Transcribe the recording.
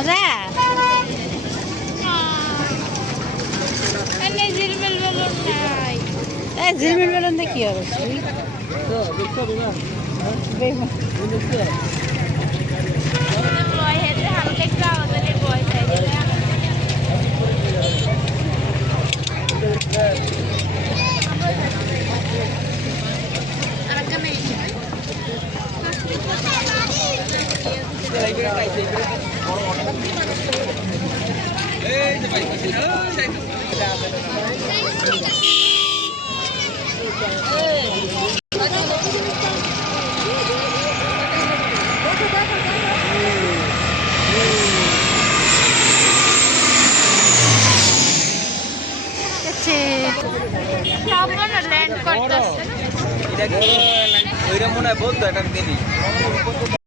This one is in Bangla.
মজা ঝিলমিল বেলুন নাই। এই ঝিলমিল বেলুন দিয়ে কি হবে? ল্যান্ড করতেছে। এটা কি ওইরকম মনে হয় বলতো এটা দিনই